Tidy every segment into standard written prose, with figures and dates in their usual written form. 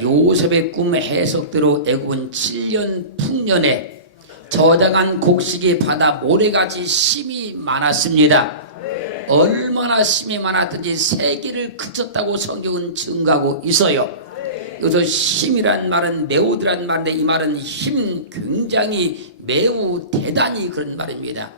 요셉의 꿈 해석대로 애굽은 7년 풍년에 저장한 곡식이 바다 모래같이 심이 많았습니다. 얼마나 심이 많았든지 세기를 그쳤다고 성경은 증가하고 있어요. 여기서 힘이란 말은 매우드란 말인데 이 말은 힘 굉장히 매우 대단히 그런 말입니다.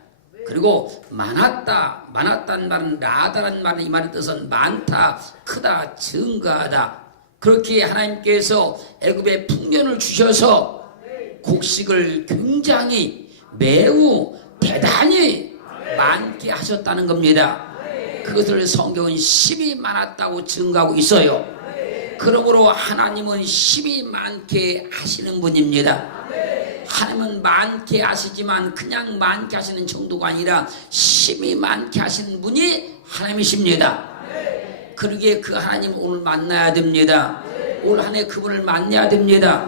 그리고 많았다는 말은 라다라는 말은 이 말의 뜻은 많다, 크다, 증가하다. 그렇게 하나님께서 애굽에 풍년을 주셔서 곡식을 굉장히 매우 대단히 많게 하셨다는 겁니다. 그것을 성경은 힘이 많았다고 증가하고 있어요. 그러므로 하나님은 힘이 많게 하시는 분입니다. 하나님은 많게 하시지만 그냥 많게 하시는 정도가 아니라 힘이 많게 하시는 분이 하나님이십니다. 그러기에 그 하나님 오늘 만나야 됩니다. 올 한 해 그분을 만나야 됩니다.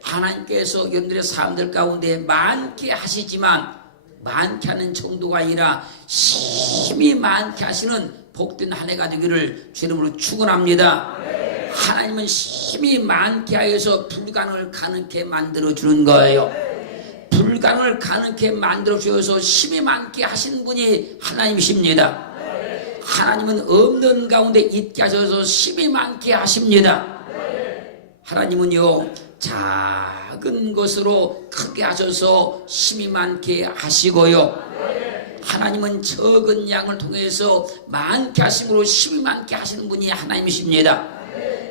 하나님께서 여러분들의 사람들 가운데 많게 하시지만 많게 하는 정도가 아니라 힘이 많게 하시는 복된 한 해가 되기를 주 이름으로 축원합니다. 하나님은 힘이 많게 하여서 불가능을 가능케 만들어주는 거예요. 불가능을 가능케 만들어주셔서 힘이 많게 하시는 분이 하나님이십니다. 하나님은 없는 가운데 있게 하셔서 힘이 많게 하십니다. 하나님은요 작은 것으로 크게 하셔서 힘이 많게 하시고요, 하나님은 적은 양을 통해서 많게 하심으로 힘이 많게 하시는 분이 하나님이십니다.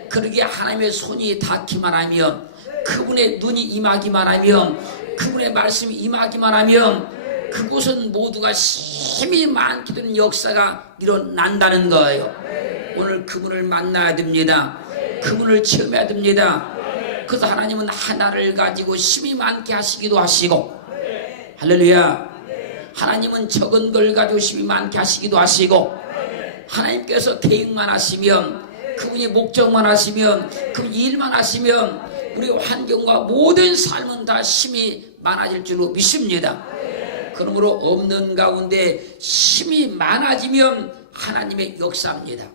그러기에 하나님의 손이 닿기만 하면, 그분의 눈이 임하기만 하면, 그분의 말씀이 임하기만 하면 그곳은 모두가 힘이 많게 되는 역사가 일어난다는 거예요. 오늘 그분을 만나야 됩니다. 그분을 체험해야 됩니다. 그래서 하나님은 하나를 가지고 힘이 많게 하시기도 하시고, 할렐루야. 하나님은 적은 걸 가지고 힘이 많게 하시기도 하시고, 하나님께서 계획만 하시면, 그분이 목적만 하시면, 그 일만 하시면 우리 환경과 모든 삶은 다 힘이 많아질 줄로 믿습니다. 그러므로 없는 가운데 힘이 많아지면 하나님의 역사입니다.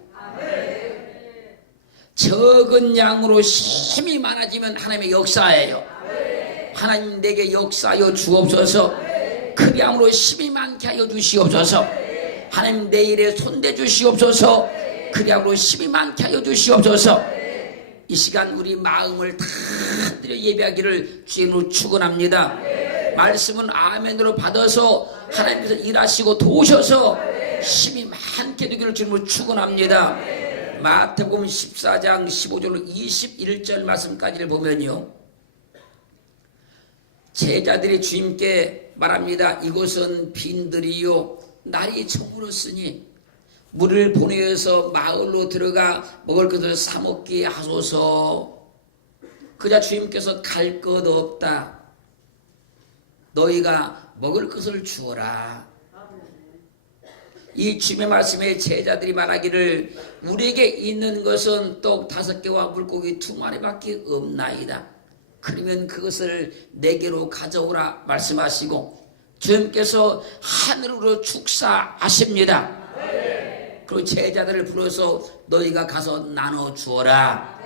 적은 양으로 힘이 많아지면 하나님의 역사예요. 하나님 내게 역사하여 주옵소서. 큰 양으로 힘이 많게 하여 주시옵소서. 하나님 내 일에 손대 주시옵소서. 큰 양으로 힘이 많게 하여 주시옵소서. 이 시간 우리 마음을 다 드려 예배하기를 주님으로 축원합니다. 말씀은 아멘으로 받아서 하나님께서 일하시고 도우셔서 힘이 많게 되기를 주님으로 축원합니다. 마태복음 14장 15절로 21절 말씀까지를 보면요, 제자들이 주님께 말합니다. 이곳은 빈들이요 날이 저물었으니 물을 보내어서 마을로 들어가 먹을 것을 사 먹게 하소서. 그자 주님께서 갈 것 없다. 너희가 먹을 것을 주어라. 이 주님의 말씀에 제자들이 말하기를 우리에게 있는 것은 떡 5개와 물고기 2마리밖에 없나이다. 그러면 그것을 내게로 가져오라 말씀하시고 주님께서 하늘으로 축사하십니다. 그리고 제자들을 불러서 너희가 가서 나눠 주어라.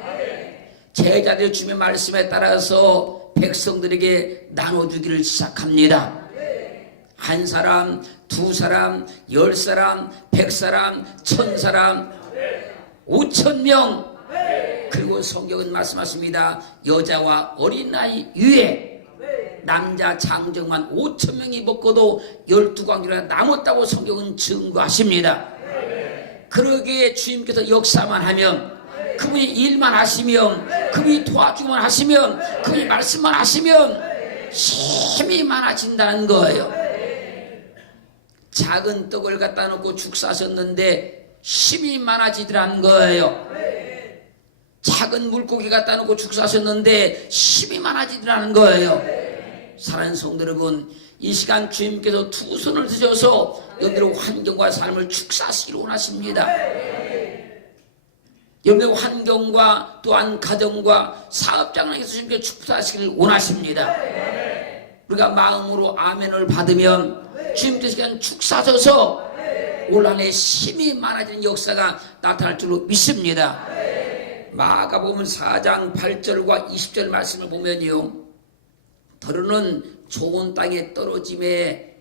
제자들이 주님의 말씀에 따라서 백성들에게 나눠주기를 시작합니다. 1사람, 2사람, 10사람, 100사람, 1000사람, 5000명. 그리고 성경은 말씀하십니다. 여자와 어린아이 위에 남자 장정만 5000명이 먹고도 12광주나 남았다고 성경은 증거하십니다. 그러기에 주님께서 역사만 하면, 그분이 일만 하시면, 그분이 도와주기만 하시면, 그분이 말씀만 하시면 힘이 많아진다는 거예요. 작은 떡을 갖다 놓고 축사하셨는데 힘이 많아지더라는 거예요. 작은 물고기 갖다 놓고 축사하셨는데 힘이 많아지더라는 거예요. 사랑하는 성도 여러분, 이 시간 주님께서 두 손을 드셔서 여러분들의 환경과 삶을 축사하시기를 원하십니다. 여러분의 환경과 또한 가정과 사업장에서 주님께 축사하시기를 원하십니다. 우리가 마음으로 아멘을 받으면 주님께서 그냥 축사하셔서 올 한 해 힘이 많아지는 역사가 나타날 줄로 믿습니다. 마가복음 4장 8절과 20절 말씀을 보면요, 더러는 좋은 땅에 떨어짐에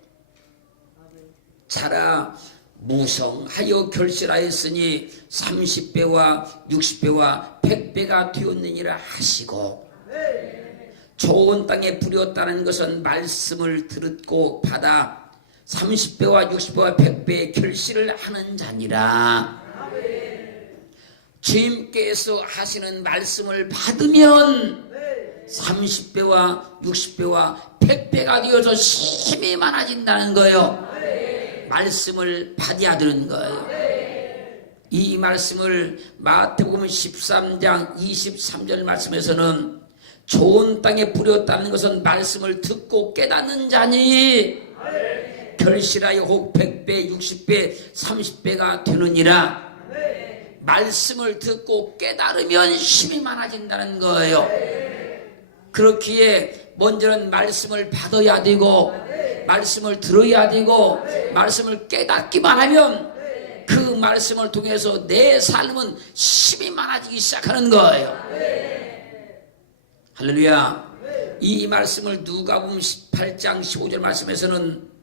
자라 무성하여 결실하였으니 30배와 60배와 100배가 되었느니라 하시고, 좋은 땅에 뿌렸다는 것은 말씀을 듣고 받아 30배와 60배와 100배의 결실을 하는 자니라. 주님께서 하시는 말씀을 받으면 30배와 60배와 100배가 되어서 힘이 많아진다는 거예요. 말씀을 받아야 되는 거예요. 이 말씀을 마태복음 13장 23절 말씀에서는 좋은 땅에 뿌렸다는 것은 말씀을 듣고 깨닫는 자니 결실하여 혹 100배, 60배, 30배가 되느니라. 말씀을 듣고 깨달으면 힘이 많아진다는 거예요. 그렇기에 먼저는 말씀을 받아야 되고 말씀을 들어야 되고 말씀을 깨닫기만 하면 그 말씀을 통해서 내 삶은 힘이 많아지기 시작하는 거예요. 할렐루야. 이 말씀을 누가복음 18장 15절 말씀에서는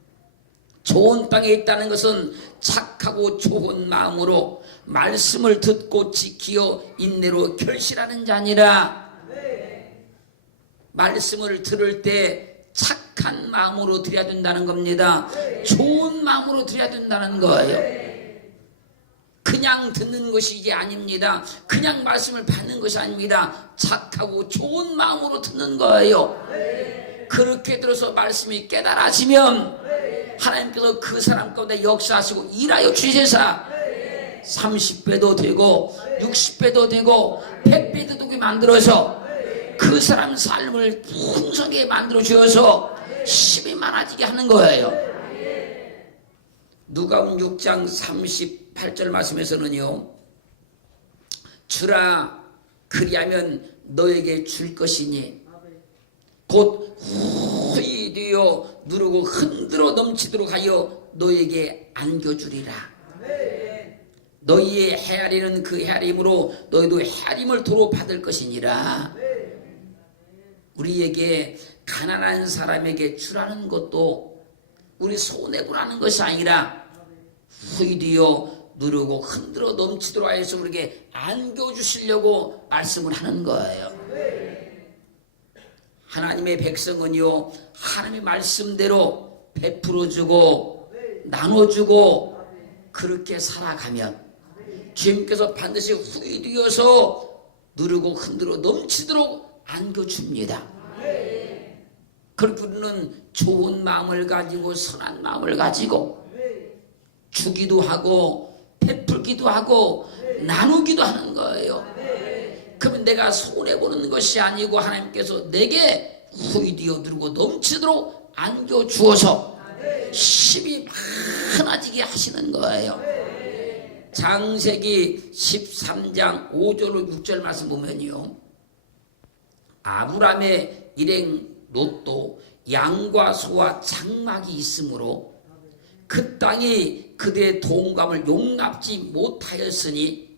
좋은 땅에 있다는 것은 착하고 좋은 마음으로 말씀을 듣고 지키어 인내로 결실하는 자니라. 말씀을 들을 때 착한 마음으로 드려야 된다는 겁니다. 좋은 마음으로 드려야 된다는 거예요. 그냥 듣는 것이 이게 아닙니다. 그냥 말씀을 받는 것이 아닙니다. 착하고 좋은 마음으로 듣는 거예요. 그렇게 들어서 말씀이 깨달아지면 하나님께서 그 사람 가운데 역사하시고 일하여 주시사 30배도 되고 60배도 되고 100배도 되게 만들어서 그 사람 삶을 풍성하게 만들어 주어서 힘이 많아지게 하는 거예요. 누가복음 6장 38절 말씀에서는요, 주라 그리하면 너에게 줄 것이니 곧 후히 되어 누르고 흔들어 넘치도록 하여 너에게 안겨주리라. 너희의 헤아리는 그 헤아림으로 너희도 헤아림을 도로 받을 것이니라. 우리에게 가난한 사람에게 주라는 것도 우리 손해보라는 것이 아니라 후히 되어 누르고 흔들어 넘치도록 하여서 우리에게 안겨주시려고 말씀을 하는 거예요. 하나님의 백성은요, 하나님의 말씀대로 베풀어주고 나눠주고 그렇게 살아가면 주님께서 반드시 후히 되어서 누르고 흔들어 넘치도록 안겨줍니다. 그렇게 우리는 좋은 마음을 가지고 선한 마음을 가지고 주기도 하고 베풀기도 하고 나누기도 하는 거예요. 그러면 내가 손해보는 것이 아니고 하나님께서 내게 후히 되어 누르고 넘치도록 안겨주어서 힘이 많아지게 하시는 거예요. 창세기 13장 5절로 6절 말씀 보면요, 아브람의 일행 롯도 양과 소와 장막이 있으므로 그 땅이 그들의 동감을 용납지 못하였으니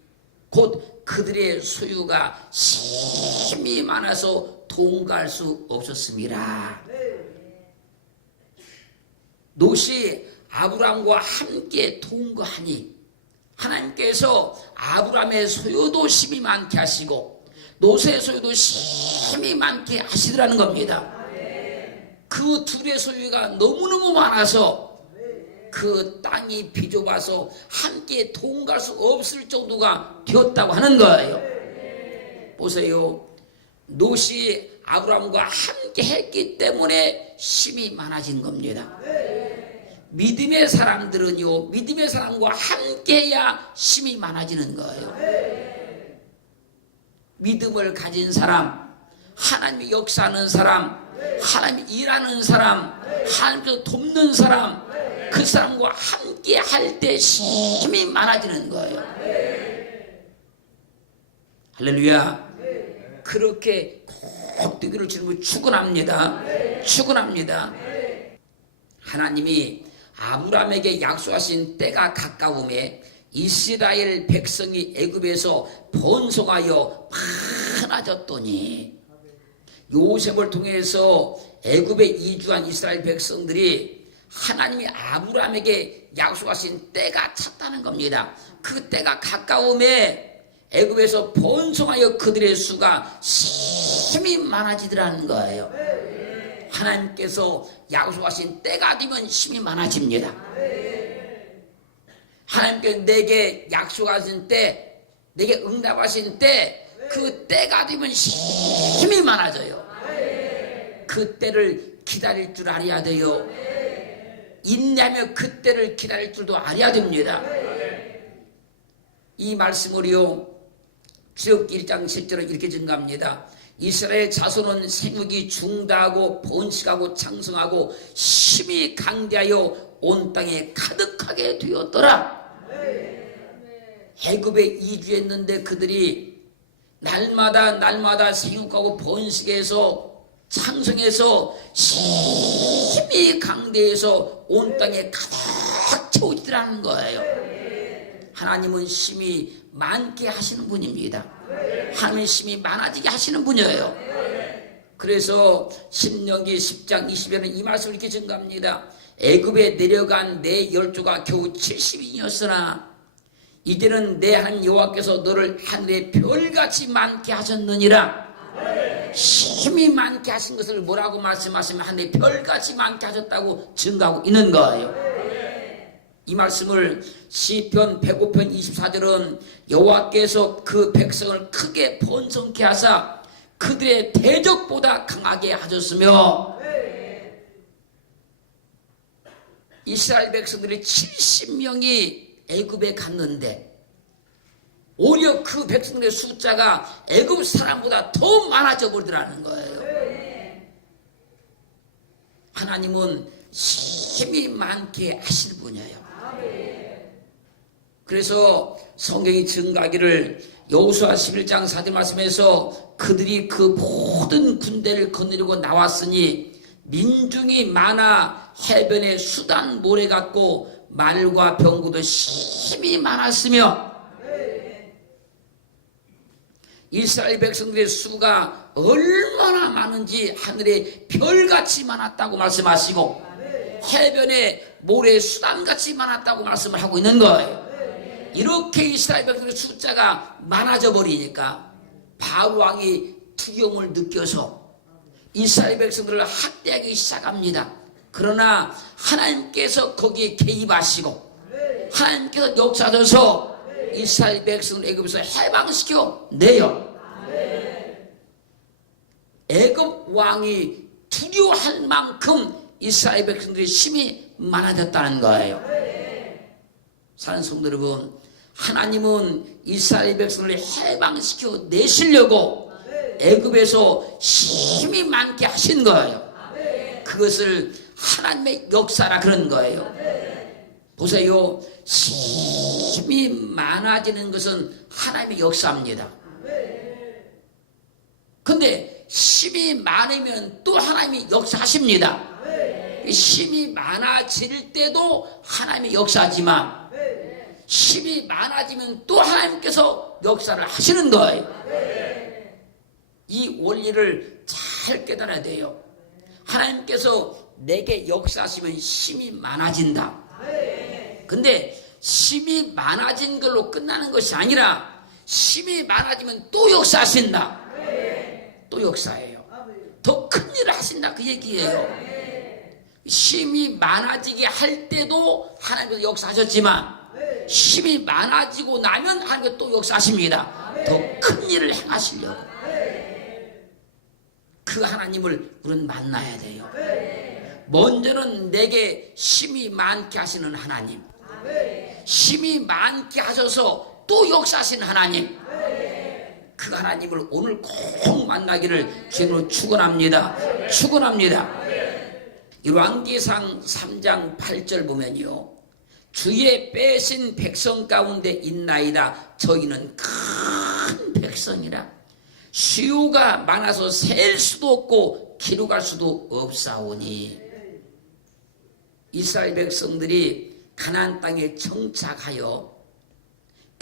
곧 그들의 소유가 힘이 많아서 동거할 수 없었습니다. 롯이 아브람과 함께 동거하니 하나님께서 아브람의 소유도 힘이 많게 하시고 롯의 소유도 힘이 많게 하시더라는 겁니다. 그 둘의 소유가 너무너무 많아서 그 땅이 비좁아서 함께 동거할 수 없을 정도가 되었다고 하는 거예요. 보세요. 롯이 아브람과 함께 했기 때문에 힘이 많아진 겁니다. 믿음의 사람들은요, 믿음의 사람과 함께해야 힘이 많아지는 거예요. 믿음을 가진 사람, 하나님이 역사하는 사람, 하나님이 일하는 사람, 하나님께서 돕는 사람, 그 사람과 함께 할 때 힘이 많아지는 거예요. 할렐루야. 그렇게 꼭 되기를 주님을 축원합니다. 축원합니다. 하나님이 아브람에게 약속하신 때가 가까움에 이스라엘 백성이 애굽에서 번성하여 많아졌더니 요셉을 통해서 애굽에 이주한 이스라엘 백성들이 하나님이 아브라함에게 약속하신 때가 찼다는 겁니다. 그 때가 가까움에 애굽에서 번성하여 그들의 수가 심히 많아지더라는 거예요. 하나님께서 약속하신 때가 되면 심히 많아집니다. 하나님께서 내게 약속하신 때, 내게 응답하신 때, 그 때가 되면 힘이 많아져요. 그 때를 기다릴 줄 알아야 돼요. 인내하며 그 때를 기다릴 줄도 알아야 됩니다. 이 말씀으로요, 출애굽기 1장 7절은 이렇게 증가합니다. 이스라엘 자손은 생육이 중다하고 번식하고 창성하고 힘이 강대하여 온 땅에 가득하게 되었더라. 애굽에 이주했는데 그들이 날마다 생육하고 번식해서 창성해서 힘이 강대해서 온 땅에 가득 채워지더라는 거예요. 하나님은 힘이 많게 하시는 분입니다. 하나님은 힘이 많아지게 하시는 분이에요. 그래서 신명기 10장 20절에는 이 말씀을 이렇게 증가합니다. 애굽에 내려간 내 열조가 겨우 70인이었으나 이제는 내 하나님 여호와께서 너를 하늘의 별같이 많게 하셨느니라. 힘이 많게 하신 것을 뭐라고 말씀하시면 하늘의 별같이 많게 하셨다고 증가하고 있는 거예요. 이 말씀을 시편 105편 24절은 여호와께서 그 백성을 크게 번성케 하사 그들의 대적보다 강하게 하셨으며 이스라엘 백성들이 70명이 애굽에 갔는데 오히려 그 백성들의 숫자가 애굽 사람보다 더 많아져 버리더라는 거예요. 하나님은 힘이 많게 하시는 분이에요. 그래서 성경이 증가하기를 여호수아 11장 4절 말씀에서 그들이 그 모든 군대를 거느리고 나왔으니 민중이 많아 해변에 수단 모래 같고 말과 병구도 힘이 많았으며 이스라엘 백성들의 수가 얼마나 많은지 하늘에 별같이 많았다고 말씀하시고 해변에 모래 수단같이 많았다고 말씀을 하고 있는 거예요. 이렇게 이스라엘 백성의 숫자가 많아져 버리니까 바로 왕이 두려움을 느껴서 이스라엘 백성들을 학대하기 시작합니다. 그러나 하나님께서 거기에 개입하시고 하나님께서 역사하셔서 이스라엘 백성을 애굽에서 해방시켜 내요. 애굽 왕이 두려워할 만큼 이스라엘 백성들의 힘이 많아졌다는 거예요. 사랑하는 성도 여러분, 하나님은 이스라엘 백성을 해방시켜 내시려고 애굽에서 힘이 많게 하신 거예요. 그것을 하나님의 역사라 그런 거예요. 보세요. 힘이 많아지는 것은 하나님의 역사입니다. 근데 힘이 많으면 또 하나님이 역사하십니다. 힘이 많아질 때도 하나님이 역사하지만 힘이 많아지면 또 하나님께서 역사를 하시는 거예요. 이 원리를 잘 깨달아야 돼요. 하나님께서 내게 역사하시면 힘이 많아진다. 근데 힘이 많아진 걸로 끝나는 것이 아니라 힘이 많아지면 또 역사하신다. 또 역사해요. 더 큰 일을 하신다 그 얘기예요. 힘이 많아지게 할 때도 하나님께서 역사하셨지만 힘이 많아지고 나면 하나님께서 또 역사하십니다. 더 큰 일을 행하시려고. 그 하나님을 우리는 만나야 돼요. 먼저는 내게 힘이 많게 하시는 하나님, 힘이 많게 하셔서 또 역사하시는 하나님, 그 하나님을 오늘 꼭 만나기를 주님으로 축원합니다. 축원합니다. 열왕기상 3장 8절 보면요, 주의 빼신 백성 가운데 있나이다. 저희는 큰 백성이라 수요가 많아서 셀 수도 없고 기록할 수도 없사오니. 이스라엘 백성들이 가나안 땅에 정착하여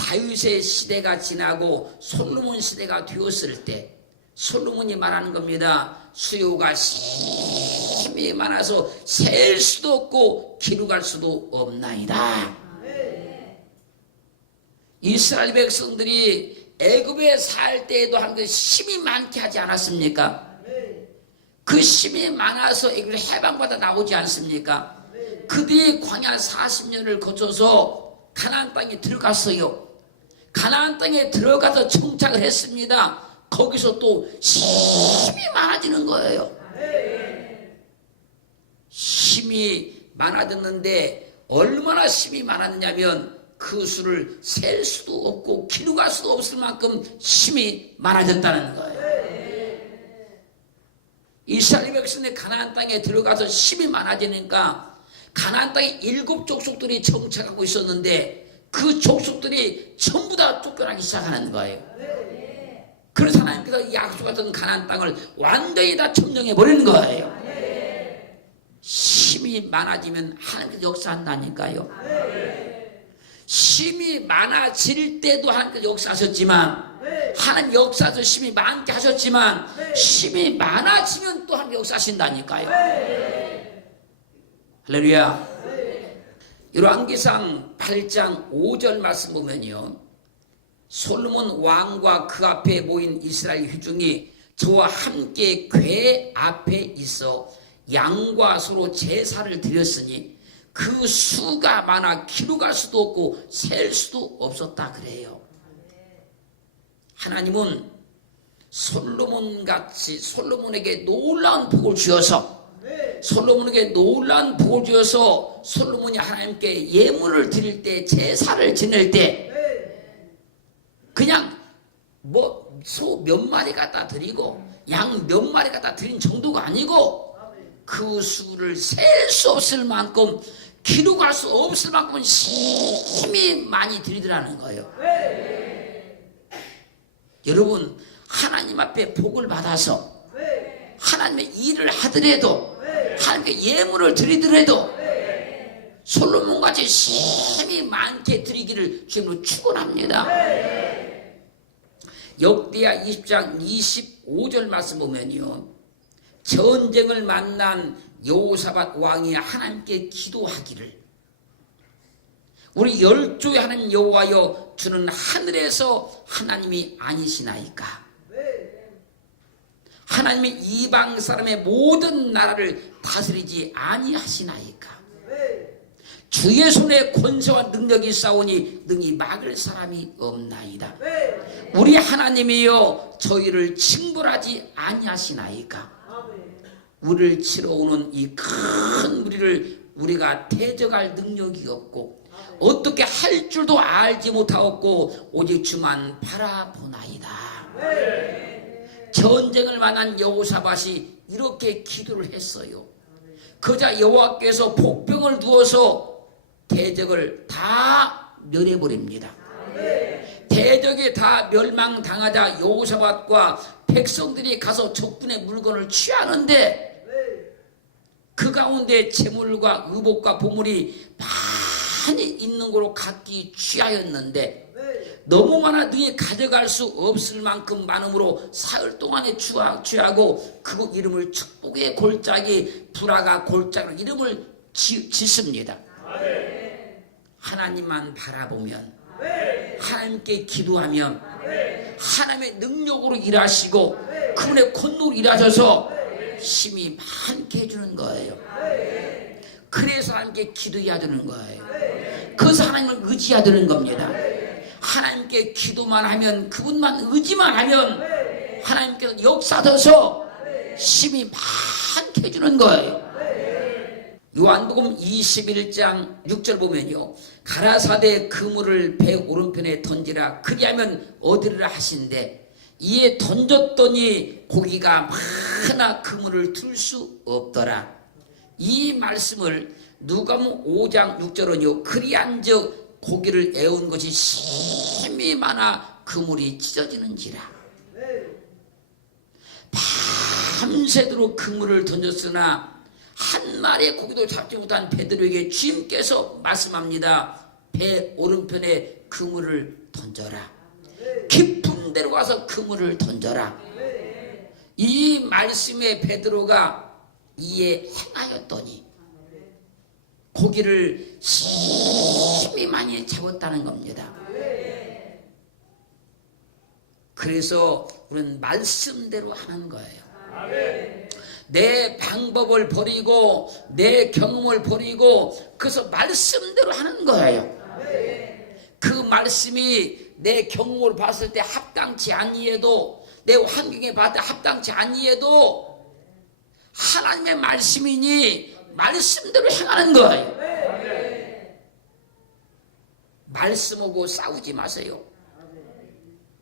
다윗의 시대가 지나고 솔로몬 시대가 되었을 때 솔로몬이 말하는 겁니다. 수요가 심히 많아서 셀 수도 없고 기록할 수도 없나이다. 이스라엘 백성들이 애굽에 살 때에도 하나님께서 심히 많게 하지 않았습니까? 그 심히 많아서 애굽을 해방받아 나오지 않습니까? 그들이 광야 40년을 거쳐서 가나안 땅에 들어갔어요. 가나안 땅에 들어가서 정착을 했습니다. 거기서 또 힘이 많아지는 거예요. 힘이 많아졌는데 얼마나 힘이 많았냐면 그 수를 셀 수도 없고 기록할 수도 없을 만큼 힘이 많아졌다는 거예요. 이스라엘 백성이 가나안 땅에 들어가서 힘이 많아지니까 가나안 땅에 7 족속들이 정착하고 있었는데 그 족속들이 전부 다 쫓겨나기 시작하는 거예요. 그래서 하나님께서 약속하던 가나안 땅을 완전히 다 점령해 버리는 거예요. 힘이 많아지면 하나님께서 역사한다니까요. 힘이 많아질 때도 하나님께서 역사하셨지만 하나님 역사도 힘이 많게 하셨지만 힘이 많아지면 또 하나님 역사하신다니까요. 할렐루야. 열왕기상 8장 5절 말씀 보면요, 솔로몬 왕과 그 앞에 모인 이스라엘 회중이 저와 함께 궤 앞에 있어 양과 소로 제사를 드렸으니 그 수가 많아 기록할 수도 없고 셀 수도 없었다 그래요. 하나님은 솔로몬에게 놀라운 복을 주어서 솔로몬에게 놀라운 복을 주어서 솔로몬이 하나님께 예물을 드릴 때 제사를 지낼 때 그냥 소 몇 마리 갖다 드리고 양 몇 마리 갖다 드린 정도가 아니고 그 수를 셀 수 없을 만큼 기록할 수 없을 만큼 힘이 많이 드리더라는 거예요. 여러분, 하나님 앞에 복을 받아서 하나님의 일을 하더라도 하나님께 예물을 드리더라도 솔로몬같이 힘이 많게 드리기를 주님으로 축원합니다. 역대하 20장 25절 말씀 보면요, 전쟁을 만난 여호사밧 왕이 하나님께 기도하기를 우리 열조의 하나님 여호와여, 주는 하늘에서 하나님이 아니시나이까? 하나님이 이방 사람의 모든 나라를 다스리지 아니하시나이까? 주의 손에 권세와 능력이 있사오니 능히 막을 사람이 없나이다. 우리 하나님이여, 저희를 징벌하지 아니하시나이까? 우리를 치러 오는 이 큰 무리를 우리가 대적할 능력이 없고 어떻게 할 줄도 알지 못하였고 오직 주만 바라보나이다. 전쟁을 만난 여호사밧이 이렇게 기도를 했어요. 그자 여호와께서 복병을 두어서 대적을 다 멸해버립니다. 대적이 다 멸망당하자 여호사밧과 백성들이 가서 적군의 물건을 취하는데 그 가운데 재물과 의복과 보물이 많이 있는 거로 각기 취하였는데 너무 많아 능히 가져갈 수 없을 만큼 많음으로 사흘 동안에 취하고 그 이름을 축복의 골짜기, 불화가 골짜기로 이름을 짓습니다. 하나님만 바라보면, 하나님께 기도하면 하나님의 능력으로 일하시고 그분의 권능으로 일하셔서 힘이 많게 해주는 거예요. 그래서 하나님께 기도해야 되는 거예요. 그래서 하나님을 의지해야 되는 겁니다. 하나님께 기도만 하면, 그분만 의지만 하면 하나님께서 역사하셔서 힘이 많게 해주는 거예요. 요한복음 21장 6절 보면요, 가라사대 그물을 배 오른편에 던지라, 그리하면 얻으리라 하신대 이에 던졌더니 고기가 많아 그물을 틀 수 없더라. 이 말씀을 누가복음 5장 6절은요, 그리한즉 고기를 애운 것이 힘이 많아 그물이 찢어지는지라. 밤새도록 그물을 던졌으나 한 마리의 고기도 잡지 못한 베드로에게 주님께서 말씀합니다. 배 오른편에 그물을 던져라. 깊은 데로 가서 그물을 던져라. 이 말씀에 베드로가 이에 행하였더니 고기를 심히 많이 잡았다는 겁니다. 그래서 우리는 말씀대로 하는 거예요. 내 방법을 버리고 내 경험을 버리고 그래서 말씀대로 하는 거예요. 그 말씀이 내 경험을 봤을 때 합당치 아니해도 내 환경에 봤을 때 합당치 아니해도 하나님의 말씀이니 말씀대로 행하는 거예요. 말씀하고 싸우지 마세요.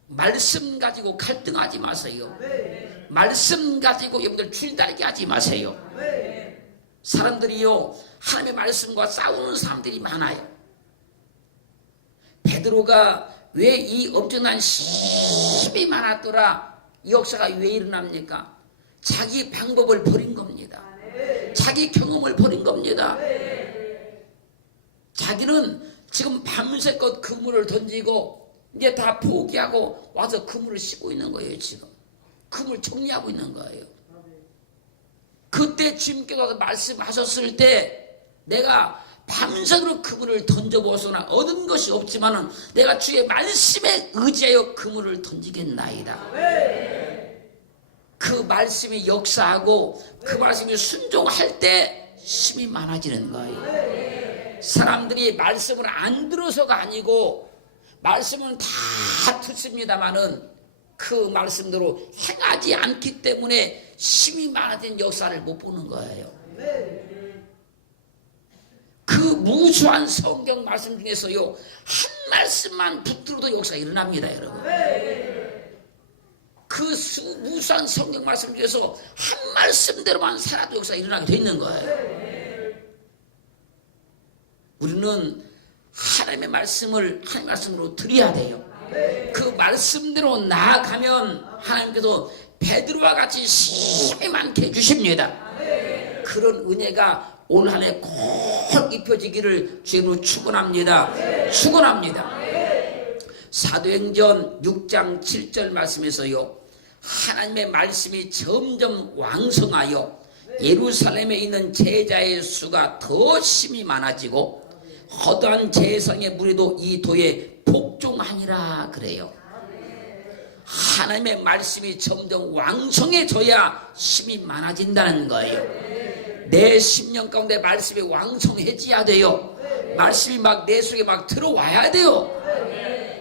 말씀 가지고 갈등하지 마세요. 말씀 가지고 여러분들 줄다리기 하지 마세요. 사람들이요 하나님의 말씀과 싸우는 사람들이 많아요. 베드로가 왜 이 엄청난 힘이 많았더라 이 역사가 왜 일어납니까? 자기 방법을 버린 겁니다. 자기 경험을 버린 겁니다. 자기는 지금 밤새껏 그물을 던지고 이제 다 포기하고 와서 그물을 씻고 있는 거예요. 지금 그물 정리하고 있는 거예요. 그때 주님께서 와서 말씀하셨을 때 내가 밤새도록 그물을 던져보소나 얻은 것이 없지만은 내가 주의 말씀에 의지하여 그물을 던지겠나이다. 그 말씀이 역사하고 그 말씀이 순종할 때 힘이 많아지는 거예요. 사람들이 말씀을 안 들어서가 아니고 말씀은 다 듣습니다마는 그 말씀대로 행하지 않기 때문에 힘이 많아진 역사를 못 보는 거예요. 그 무수한 성경 말씀 중에서요 한 말씀만 붙들어도 역사가 일어납니다. 여러분 그 무수한 성경 말씀 중에서 한 말씀대로만 살아도 역사가 일어나게 돼 있는 거예요. 우리는 하나님의 말씀을 하나님의 말씀으로 드려야 돼요. 그 말씀대로 나아가면 하나님께서 베드로와 같이 힘이 많게 해주십니다. 그런 은혜가 올 한 해 꼭 입혀지기를 주님으로 축원합니다. 축원합니다. 사도행전 6장 7절 말씀에서요 하나님의 말씀이 점점 왕성하여 예루살렘에 있는 제자의 수가 더 힘이 많아지고 허다한 제사장의 무리도 이 도에 복종하니라 그래요. 하나님의 말씀이 점점 왕성해져야 힘이 많아진다는 거예요. 내 심령 가운데 말씀이 왕성해져야 돼요. 말씀이 막 내 속에 막 들어와야 돼요.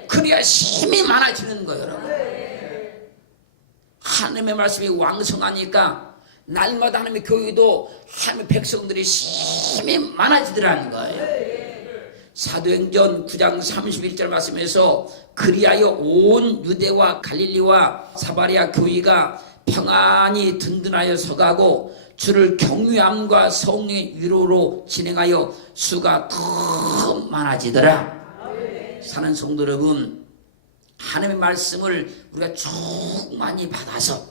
그래야 힘이 많아지는 거예요. 여러분. 하나님의 말씀이 왕성하니까 날마다 하나님의 교회도 하나님의 백성들이 힘이 많아지더라는 거예요. 사도행전 9장 31절 말씀에서 그리하여 온 유대와 갈릴리와 사마리아 교회가 평안히 든든하여 서가고 주를 경외함과 성령의 위로로 진행하여 수가 더 많아지더라. 사는 성도 여러분, 하나님의 말씀을 우리가 충만히 받아서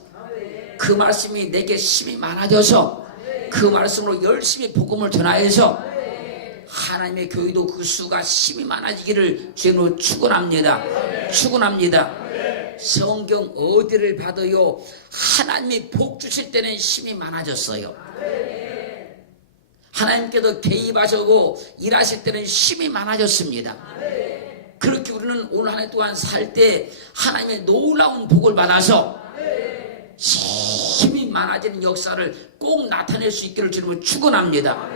그 말씀이 내게 힘이 많아져서 그 말씀으로 열심히 복음을 전하여서 하나님의 교회도 그 수가 힘이 많아지기를 주님으로 축원합니다. 축원합니다. 성경 어디를 봐도요 하나님이 복 주실 때는 힘이 많아졌어요. 하나님께서 개입하시고 일하실 때는 힘이 많아졌습니다. 그렇게 우리는 오늘 한 해 동안 살 때 하나님의 놀라운 복을 받아서 힘이 많아지는 역사를 꼭 나타낼 수 있기를 주님으로 축원합니다.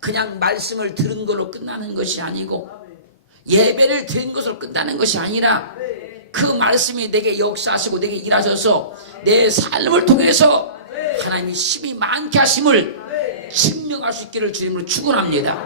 그냥 말씀을 들은 걸로 끝나는 것이 아니고 예배를 드린 것으로 끝나는 것이 아니라 그 말씀이 내게 역사하시고 내게 일하셔서 내 삶을 통해서 하나님이 힘이 많게 하심을 증명할 수 있기를 주님으로 축원합니다.